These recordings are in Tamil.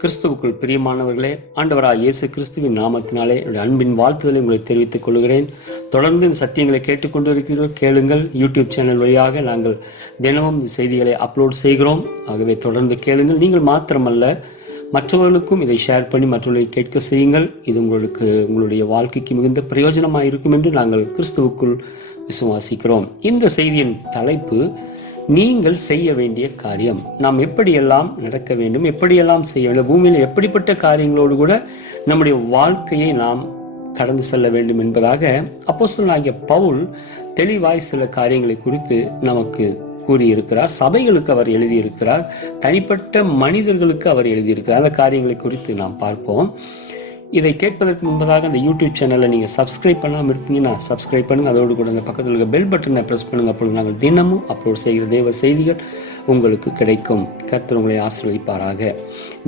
கிறிஸ்துவுக்குள் பிரியமானவர்களே ஆண்டவராக இயேசு கிறிஸ்துவின் நாமத்தினாலே என்னுடைய அன்பின் வாழ்த்துதலை உங்களை தெரிவித்துக் கொள்கிறேன். தொடர்ந்து இந்த சத்தியங்களை கேட்டுக்கொண்டு இருக்கிறீர்கள் கேளுங்கள். யூடியூப் சேனல் வழியாக நாங்கள் தினமும் இந்த செய்திகளை அப்லோட் செய்கிறோம். ஆகவே தொடர்ந்து கேளுங்கள். நீங்கள் மாத்திரமல்ல மற்றவர்களுக்கும் இதை ஷேர் பண்ணி மற்றவர்களை கேட்க செய்யுங்கள். இது உங்களுக்கு உங்களுடைய வாழ்க்கைக்கு மிகுந்த பிரயோஜனமாக இருக்கும் என்று நாங்கள் கிறிஸ்துவுக்குள் விசுவாசிக்கிறோம். இந்த செய்தியின் தலைப்பு நீங்கள் செய்ய வேண்டிய காரியம். நாம் எப்படியெல்லாம் நடக்க வேண்டும் எப்படியெல்லாம் செய்ய வேண்டும் பூமியில் எப்படிப்பட்ட காரியங்களோடு கூட நம்முடைய வாழ்க்கையை நாம் கடந்து செல்ல வேண்டும் என்பதாக அப்போஸ்தலனாகிய பவுல் தெளிவாய் சில காரியங்களை குறித்து நமக்கு கூறியிருக்கிறார். சபைகளுக்கு அவர் எழுதியிருக்கிறார். தனிப்பட்ட மனிதர்களுக்கு அவர் எழுதியிருக்கிறார். அந்த காரியங்களை குறித்து நாம் பார்ப்போம். இதை கேட்பதற்கு முன்பதாக அந்த யூடியூப் சேனலை நீங்கள் சப்ஸ்கிரைப் பண்ணாமல் இருக்கீங்கன்னா சப்ஸ்கிரைப் பண்ணுங்கள் அதோடு கூட அந்த பக்கத்தில் இருக்க பெல் பட்டனை ப்ரெஸ் பண்ணுங்கள் அப்பொழுது நாங்கள் தினமும் அப்லோட் செய்கிற தேவ செய்திகள் உங்களுக்கு கிடைக்கும். கர்த்தர் உங்களை ஆசிர்வதிப்பாராக.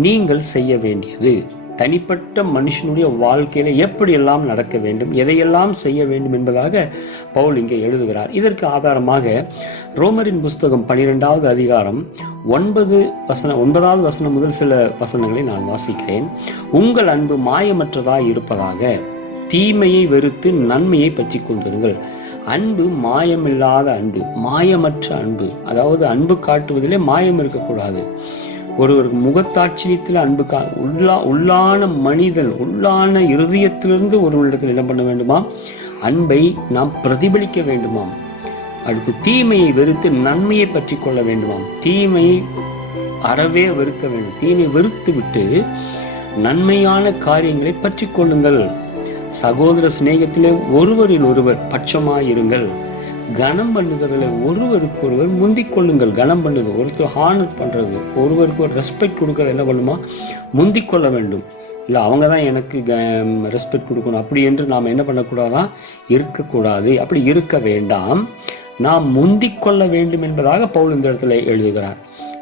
நீங்கள் செய்ய வேண்டியது தனிப்பட்ட மனுஷனுடைய வாழ்க்கையில எப்படியெல்லாம் நடக்க வேண்டும் எதையெல்லாம் செய்ய வேண்டும் என்பதாக பவுல் இங்கே எழுதுகிறார். இதற்கு ஆதாரமாக ரோமரின் புஸ்தகம் பனிரெண்டாவது அதிகாரம் ஒன்பது வசன ஒன்பதாவது வசனம் முதல் சில வசனங்களை நான் வாசிக்கிறேன். உங்கள் அன்பு மாயமற்றதாய் இருப்பதாக தீமையை வெறுத்து நன்மையை பற்றி கொண்டிருங்கள். அன்பு மாயமில்லாத அன்பு மாயமற்ற அன்பு அதாவது அன்பு காட்டுவதிலே மாயம் இருக்கக்கூடாது. ஒருவர் முகத்தாட்சியத்தில் அன்பு கா உள்ளா உள்ளான மனிதன் உள்ளான இருதயத்திலிருந்து ஒருவரிடத்தில் என்ன பண்ண வேண்டுமா அன்பை நாம் பிரதிபலிக்க வேண்டுமாம். அடுத்து தீமையை வெறுத்து நன்மையை பற்றி கொள்ள வேண்டுமாம். தீமையை அறவே வெறுக்க வேண்டும். தீமை வெறுத்து விட்டு நன்மையான காரியங்களை பற்றி கொள்ளுங்கள். சகோதர சிநேகத்திலே ஒருவரில் ஒருவர் பட்சமாயிருங்கள். கனம் பண்ணுகிறதுல ஒருவருக்கொருவர் முந்திக் கொள்ளுங்கள் கனம் பண்ணுது ஒருத்தர் ஹானர் பண்ணுறது ஒருவருக்கு ஒரு ரெஸ்பெக்ட் கொடுக்கறது என்ன பண்ணுமா? முந்திக் கொள்ள வேண்டும். இல்லை அவங்க தான் எனக்கு ரெஸ்பெக்ட் கொடுக்கணும். அப்படி என்று நாம் என்ன பண்ணக்கூடாதான் இருக்கக்கூடாது. அப்படி இருக்க வேண்டாம். நாம் முந்திக் கொள்ள வேண்டும் என்பதாக பவுல் இந்த இடத்துல எழுதுகிறார்.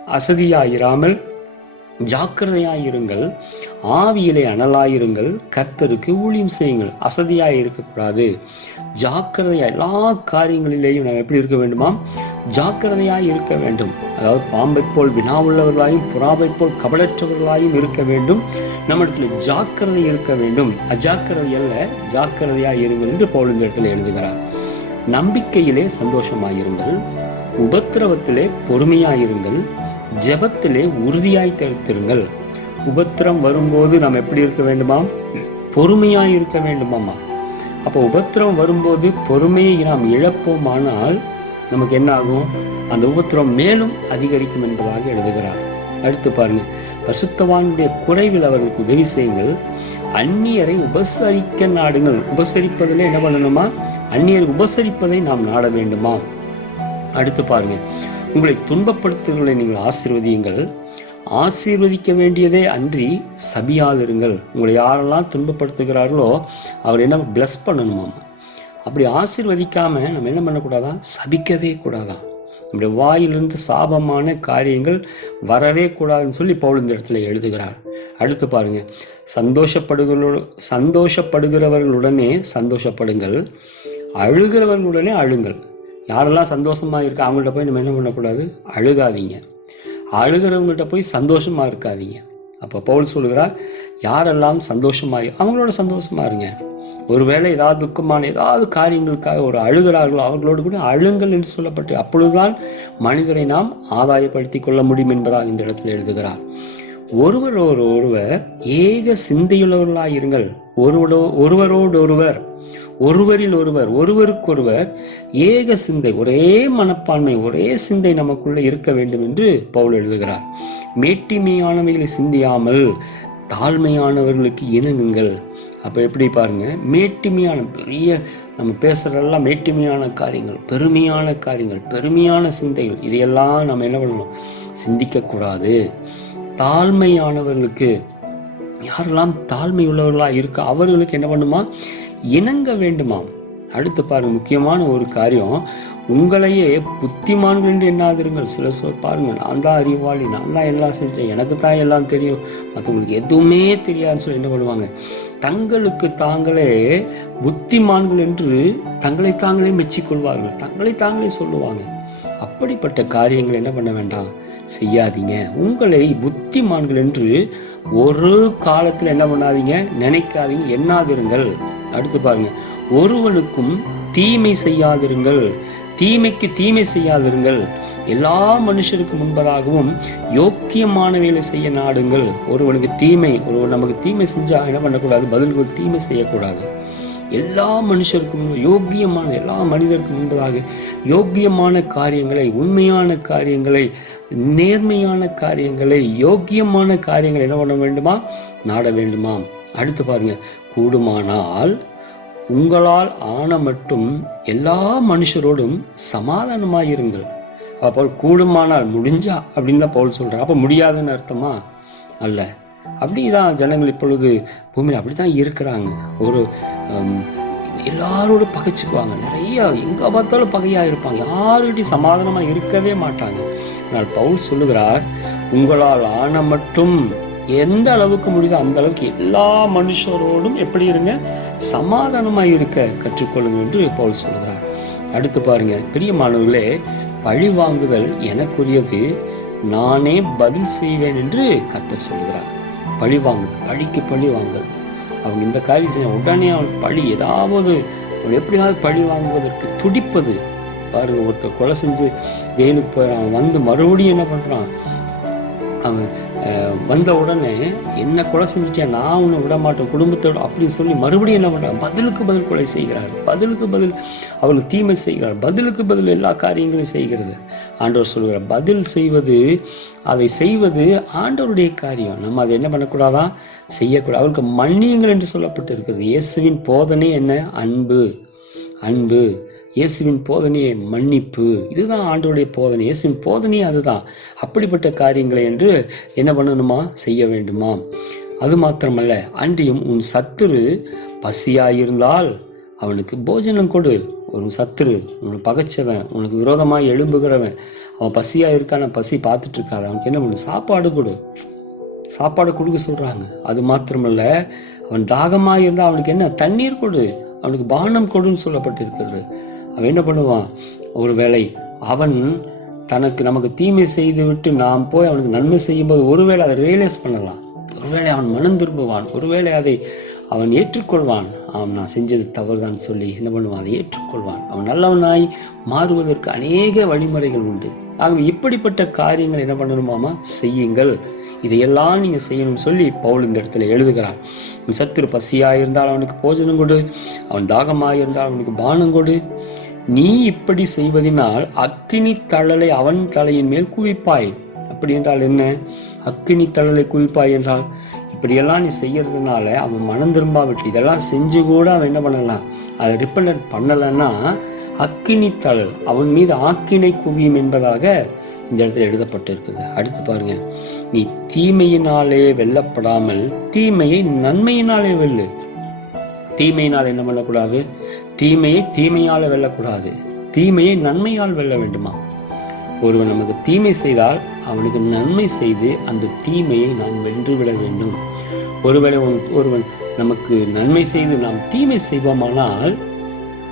அசதியாயிராமல் ஜாக்கிரதையாயிருங்கள் ஆவியிலே அனலாயிருங்கள் கர்த்தருக்கு ஊழியம் செய்யுங்கள் அசதியாக இருக்கக்கூடாது. ஜாக்கிரதையா எல்லா காரியங்களிலேயும் நாம் எப்படி இருக்க வேண்டுமா ஜாக்கிரதையாக இருக்க வேண்டும். அதாவது பாம்பை போல் வினாவுள்ளவர்களாயும் புறாவை போல் கபலற்றவர்களாயும் இருக்க வேண்டும். நம்மிடத்தில் ஜாக்கிரதை இருக்க வேண்டும். அஜாக்கிரதை அல்ல ஜாக்கிரதையாக இருங்கள் என்று பவுல் இந்த இடத்துல எழுதுகிறார். நம்பிக்கையிலே சந்தோஷமாயிருங்கள். உபத்திரவத்திலே பொறுமையாயிருங்கள் ஜபத்திலே உறுதியாய் தடுத்திருங்கள் உபத்திரம் வரும்போது நாம் எப்படி இருக்க வேண்டுமாம் பொறுமையாய் இருக்க வேண்டுமாமா அப்போ உபத்திரம் வரும்போது பொறுமையை நாம் இழப்போமானால் நமக்கு என்ன ஆகும் அந்த உபத்திரம் மேலும் அதிகரிக்கும் என்பதாக எழுதுகிறார். அடுத்து பாருங்க. பசுத்தவானுடைய குறைவில் அவர்களுக்கு உதவி செய்யுங்கள். அந்நியரை உபசரிக்க நாடுங்கள். உபசரிப்பதில் என்ன பண்ணணுமா? அந்நியரை உபசரிப்பதை நாம் நாட வேண்டுமா? அடுத்து பாருங்கள் உங்களை துன்பப்படுத்துகளை நீங்கள் ஆசீர்வதியுங்கள். ஆசீர்வதிக்க வேண்டியதே அன்றி சபியாதிருங்கள் உங்களை யாரெல்லாம் துன்பப்படுத்துகிறார்களோ அவர் என்ன பிளஸ் பண்ணணுமாம். அப்படி ஆசீர்வதிக்காமல் நம்ம என்ன பண்ணக்கூடாதா? சபிக்கவே கூடாதான் நம்முடைய வாயிலிருந்து சாபமான காரியங்கள் வரவே கூடாதுன்னு சொல்லி பவுல் இந்த இடத்துல எழுதுகிறார். அடுத்து பாருங்க. சந்தோஷப்படுகளோடு சந்தோஷப்படுகிறவர்களுடனே சந்தோஷப்படுங்கள். அழுகிறவர்களுடனே அழுங்கள். யாரெல்லாம் சந்தோஷமாக இருக்கா அவங்கள்ட்ட போய் நம்ம என்ன பண்ணக்கூடாது? அழுகாதீங்க. அழுகிறவங்கள்ட்ட போய் சந்தோஷமாக இருக்காதீங்க. அப்போ பவுல் சொல்கிறார் யாரெல்லாம் சந்தோஷமாக அவங்களோட சந்தோஷமாக இருங்க. ஒருவேளை ஏதாவது துக்கமான ஏதாவது காரியங்களுக்காக ஒரு அழுகிறார்களோ அவர்களோடு கூட அழுங்கள் என்று சொல்லப்பட்டு அப்பொழுதுதான் மனிதரை நாம் ஆதாயப்படுத்தி கொள்ள முடியும் என்பதாக இந்த இடத்தில் எழுதுகிறார். ஒருவர் ஒரு ஒருவர் ஏக சிந்தையுள்ளவர்களாயிருங்கள். ஒருவரோ ஒருவரோடொருவர் ஒருவரில் ஒருவர் ஒருவருக்கொருவர் ஏக சிந்தை ஒரே மனப்பான்மை ஒரே சிந்தை நமக்குள்ளே இருக்க வேண்டும் என்று பவுல் எழுதுகிறார். மேட்டிமையானவைகளை சிந்தியாமல் தாழ்மையானவர்களுக்கு இணங்குங்கள். அப்போ எப்படி பாருங்க? மேட்டிமையான பெரிய நம்ம பேசுகிறதெல்லாம் மேட்டிமையான காரியங்கள் பெருமையான காரியங்கள் பெருமையான சிந்தைகள் இதையெல்லாம் நம்ம என்ன பண்ணணும்? சிந்திக்கக்கூடாது. தாழ்மையானவர்களுக்கு யாரெல்லாம் தாழ்மை உள்ளவர்களாக இருக்கா அவர்களுக்கு என்ன பண்ணுமா? இணங்க வேண்டுமாம் அடுத்து பாருங்க முக்கியமான ஒரு காரியம் உங்களையே புத்திமான்கள் என்று எண்ணாதிருங்கள். சிலர் சொல் பாருங்கள் நான் தான் அறிவாளி நான் தான் எல்லாம் செஞ்சேன் எனக்கு தான் எல்லாம் தெரியும். மற்றவங்களுக்கு எதுவுமே தெரியாதுன்னு சொல்லி என்ன பண்ணுவாங்க? தங்களுக்கு தாங்களே புத்திமான்கள் என்று தங்களை தாங்களே மெச்சிக்கொள்வார்கள் தங்களை தாங்களே சொல்லுவாங்க. அப்படிப்பட்ட காரியங்கள் என்ன பண்ண வேண்டாம்? செய்யாதீங்க. உங்களை புத்திமான்கள் என்று ஒரு காலத்தில் என்ன பண்ணாதீங்க? நினைக்காதீங்க. எண்ணாதிருங்கள். அடுத்து பாருங்க. ஒருவனுக்கும் தீமை செய்யாதிருங்கள். தீமைக்கு தீமை செய்யாதிருங்கள். எல்லா மனுஷருக்கு முன்பதாகவும் யோக்கியமான வேலை செய்ய நாடுங்கள். ஒருவனுக்கு தீமை ஒருவன் நமக்கு தீமை செஞ்சா என்ன பண்ணக்கூடாது? பதிலுக்கு தீமை செய்யக்கூடாது. எல்லா மனுஷருக்கும் யோக்கியமான எல்லா மனிதருக்கும் முன்பதாக யோக்கியமான காரியங்களை உண்மையான காரியங்களை நேர்மையான காரியங்களை யோக்கியமான காரியங்களை என்ன பண்ண வேண்டுமா? நாட வேண்டுமா? அடுத்து பாருங்க. கூடுமானால் உங்களால் ஆன மட்டும் எல்லா மனுஷரோடும் சமாதானமாக இருங்கள். அப்போ கூடுமானால் முடிஞ்சா அப்படின்னு தான் பவுல் சொல்கிறேன் அப்போ முடியாதுன்னு அர்த்தமா? அல்ல. அப்படிதான் ஜனங்கள் இப்பொழுது பூமியில் அப்படி தான் இருக்கிறாங்க. ஒரு எல்லாரோடும் பகைச்சுக்குவாங்க. நிறைய எங்கே பார்த்தாலும் பகையாக இருப்பாங்க. யாருகிட்டையும் சமாதானமாக இருக்கவே மாட்டாங்க. ஆனால் பவுல் சொல்லுகிறார் உங்களால் ஆன மட்டும் எந்த அளவுக்கு முடியுதோ அந்த அளவுக்கு எல்லா மனுஷரோடும் எப்படி இருங்க? சமாதானமாக இருக்க கற்றுக்கொள்ளுங்க என்று பவுல் சொல்கிறார் அடுத்து பாருங்க பிரியமானவர்களே பழி வாங்குதல் எனக்குரியது. நானே பதில் செய்வேன் என்று கர்த்தர் சொல்கிறார் பழி வாங்குது பழிக்கு பழி வாங்குது. அவங்க இந்த காரியம் செய்ய உடனே அவனுக்கு பழி ஏதாவது அவன் எப்படியாவது பழி வாங்குவதற்கு துடிப்பது. பாருங்க ஒருத்தர் கொலை செஞ்சு ஜெயிலுக்கு போயிடறான் வந்து மறுபடியும் என்ன பண்ணுறான் அவன் வந்த உடனே என்ன கொலை செஞ்சுட்டியா? நான் உன்னை விட மாட்டேன். குடும்பத்தோட அப்படின்னு சொல்லி மறுபடியும் என்ன பண்ணுறான் பதிலுக்கு பதில் கொலை செய்கிறார். பதிலுக்கு பதில் அவனுக்கு தீமை செய்கிறார். பதிலுக்கு பதில் எல்லா காரியங்களையும் செய்கிறது. ஆண்டவர் சொல்கிறார் பதில் செய்வது அதை செய்வது ஆண்டவருடைய காரியம். நம்ம அதை என்ன பண்ணக்கூடாதான் செய்யக்கூடாது. அவருக்கு மன்னியுங்கள் என்று சொல்லப்பட்டு இருக்கிறது இயேசுவின் போதனை என்ன? அன்பு. அன்பு. இயேசுவின் போதனையை மன்னிப்பு. இதுதான் ஆண்டோடைய போதனை. இயேசுவின் போதனையே அதுதான். அப்படிப்பட்ட காரியங்களை என்று என்ன பண்ணணுமா? செய்ய வேண்டுமா? அது மாத்திரமல்ல அன்றியும் உன் சத்துரு பசியாயிருந்தால் அவனுக்கு போஜனம் கொடு. ஒரு சத்துரு உனக்கு பகைச்சவன் உனக்கு விரோதமாக எழும்புகிறவன் அவன் பசியாக இருக்கான பசி பார்த்துட்டு இருக்காது அவனுக்கு என்ன பண்ணு? சாப்பாடு கொடு. சாப்பாடு கொடுக்க சொல்கிறாங்க அது மாத்திரமல்ல அவன் தாகமாக இருந்தால் அவனுக்கு என்ன? தண்ணீர் கொடு. அவனுக்கு பானம் கொடுன்னு சொல்லப்பட்டிருக்கிறது. அவன் என்ன பண்ணுவான்? ஒருவேளை அவன் தனக்கு நமக்கு தீமை செய்து விட்டு நாம் போய் அவனுக்கு நன்மை செய்யும்போது ஒருவேளை அதை ரியலைஸ் பண்ணலாம். ஒருவேளை அவன் மனம் திரும்புவான். ஒருவேளை அதை அவன் ஏற்றுக்கொள்வான். அவன் நான் செஞ்சது தவறுதான் சொல்லி என்ன பண்ணுவான்? அதை ஏற்றுக்கொள்வான். அவன் நல்லவனாய் மாறுவதற்கு அநேக வழிமுறைகள் உண்டு. ஆகவே இப்படிப்பட்ட காரியங்கள் என்ன பண்ணணுமாமா செய்யுங்கள். இதையெல்லாம் நீங்க செய்யணும்னு சொல்லி பவுல் இந்த இடத்துல எழுதுகிறார். சத்துரு சத்துரு பசியாயிருந்தால் அவனுக்கு போஜனம் கொடு. அவன் தாகமாயிருந்தால் அவனுக்கு பானம் கொடு. நீ இப்படி செய்வதினால் அக்கினி தழலை அவன் தலையின் மேல் குவிப்பாய். அப்படி என்றால் என்ன? அக்கினி தழலை குவிப்பாய் என்றால் இப்படியெல்லாம் நீ செய்கிறதுனால அவன் மனம் திரும்பாவிட்டு இதெல்லாம் செஞ்சு கூட அவன் என்ன பண்ணலாம்? அதை ரிப்பனட் பண்ணலைன்னா அக்கினி தழல் அவன் மீது ஆக்கினை குவியும் என்பதாக இந்த இடத்துல எழுதப்பட்டிருக்குது. அடுத்து பாருங்க. நீ தீமையினாலே வெல்லப்படாமல் தீமையை நன்மையினாலே வெல்லு. தீமையினால் என்ன பண்ணக்கூடாது? தீமையை தீமையால் வெல்லக்கூடாது. தீமையை நன்மையால் வெல்ல வேண்டுமா? ஒருவன் நமக்கு தீமை செய்தால் அவனுக்கு நன்மை செய்து அந்த தீமையை நாம் வென்றுவிட வேண்டும். ஒருவேளை ஒருவன் நமக்கு நன்மை செய்து நாம் தீமை செய்வோமானால்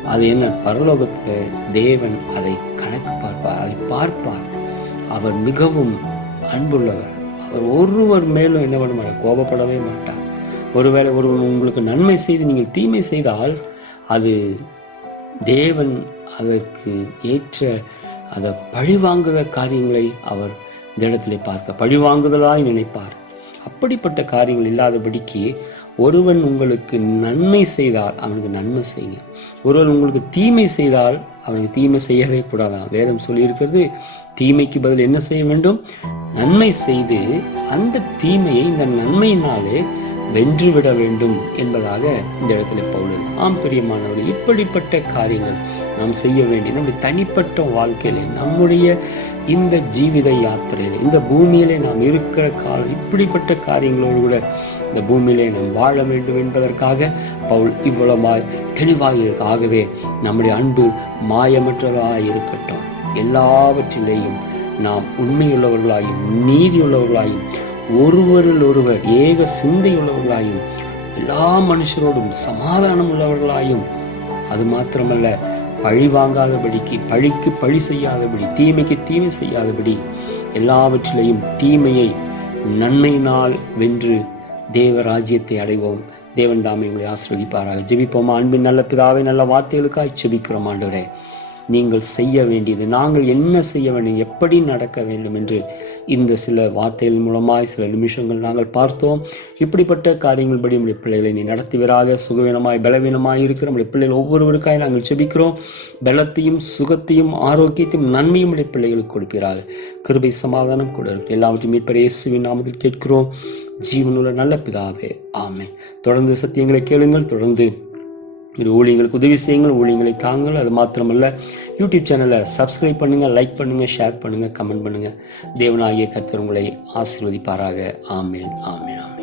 அது என்ன? பரலோகத்தில் தேவன் அதை கணக்கு பார்ப்பார் அதை பார்ப்பார். அவர் மிகவும் அன்புள்ளவர். அவர் ஒருவர் மேலும் என்ன பண்ண மாட்டார் கோபப்படவே மாட்டார். ஒருவேளை ஒருவன் உங்களுக்கு நன்மை செய்து நீங்கள் தீமை செய்தால் அது தேவன் அதற்கு ஏற்ற அதை பழிவாங்குகிற காரியங்களை அவர் இந்த இடத்துல பார்க்க பழிவாங்குதலாய் நினைப்பார். அப்படிப்பட்ட காரியங்கள் இல்லாதபடிக்கு ஒருவன் உங்களுக்கு நன்மை செய்தால் அவனுக்கு நன்மை செய்யுங்க. ஒருவன் உங்களுக்கு தீமை செய்தால் அவனுக்கு தீமை செய்யவே கூடாதான் வேதம் சொல்லியிருக்கிறது தீமைக்கு பதில் என்ன செய்ய வேண்டும்? நன்மை செய்து அந்த தீமையை இந்த நன்மையினாலே வென்றுவிட வேண்டும் என்பதாக இந்த இடத்துல பவுல் ஆம் பிரியமானவர்கள் இப்படிப்பட்ட காரியங்கள் நாம் செய்ய வேண்டிய நம்முடைய தனிப்பட்ட வாழ்க்கையில நம்முடைய இந்த ஜீவித யாத்திரையில இந்த பூமியிலே நாம் இருக்கிற காலம் இப்படிப்பட்ட காரியங்களோடு கூட இந்த பூமியிலே நாம் வாழ வேண்டும் என்பதற்காக பவுல் இவ்வளவாய் தெளிவாக இருக்கு ஆகவே நம்முடைய அன்பு மாயமற்றதாக இருக்கட்டும். எல்லாவற்றிலேயும் நாம் உண்மையுள்ளவர்களாயும் நீதியுள்ளவர்களாயும் ஒருவரில் ஒருவர் ஏக சிந்தையுள்ளவர்களாயும் எல்லா மனுஷரோடும் சமாதானம் உள்ளவர்களாயும் அது மாத்திரமல்ல பழி வாங்காதபடிக்கு பழிக்கு பழி செய்யாதபடி தீமைக்கு தீமை செய்யாதபடி எல்லாவற்றிலையும் தீமையை நன்மையினால் வென்று தேவ ராஜ்யத்தை அடைவோம். தேவன் தாமை உங்களை ஆசிர்வதிப்பாராக. ஜெபிப்போமா? அன்பின் நல்ல பிதாவை நல்ல வார்த்தைகளுக்காய் ஜெபிக்கிறோம் ஆண்டவரே. நீங்கள் செய்ய வேண்டியது நாங்கள் என்ன செய்ய வேண்டும் எப்படி நடக்க வேண்டும் என்று இந்த சில வார்த்தைகள் மூலமாய் சில நிமிஷங்கள் நாங்கள் பார்த்தோம். இப்படிப்பட்ட காரியங்கள் படி நம்முடைய பிள்ளைகளை நீ நடத்துவீராக சுகவீனமாய் பலவீனமாய் இருக்கிற நம்முடைய பிள்ளைகள் ஒவ்வொருவருக்காய் நாங்கள் செபிக்கிறோம் பலத்தையும் சுகத்தையும் ஆரோக்கியத்தையும் நன்மையும் நம்முடைய பிள்ளைகளுக்கு கொடுப்பீராக. கிருபை சமாதானம் கூட இருக்கு எல்லாவற்றையும் மீட்பர் இயேசுவின் நாமத்தில் கேட்கிறோம். ஜீவனுள்ள நல்ல பிதாவே ஆமை தொடர்ந்து சத்தியங்களை கேளுங்கள் தொடர்ந்து இது ஊழியங்களுக்கு உதவி செய்யுங்கள் ஊழியங்களை தாங்கள் அது மாத்திரமல்ல யூடியூப் சேனலை சப்ஸ்கிரைப் பண்ணுங்கள் லைக் பண்ணுங்கள் ஷேர் பண்ணுங்கள் கமெண்ட் பண்ணுங்கள் தேவனாகிய கர்த்தர் உங்களை ஆசீர்வதிப்பாராக. ஆமேன் ஆமேன் ஆமேன்.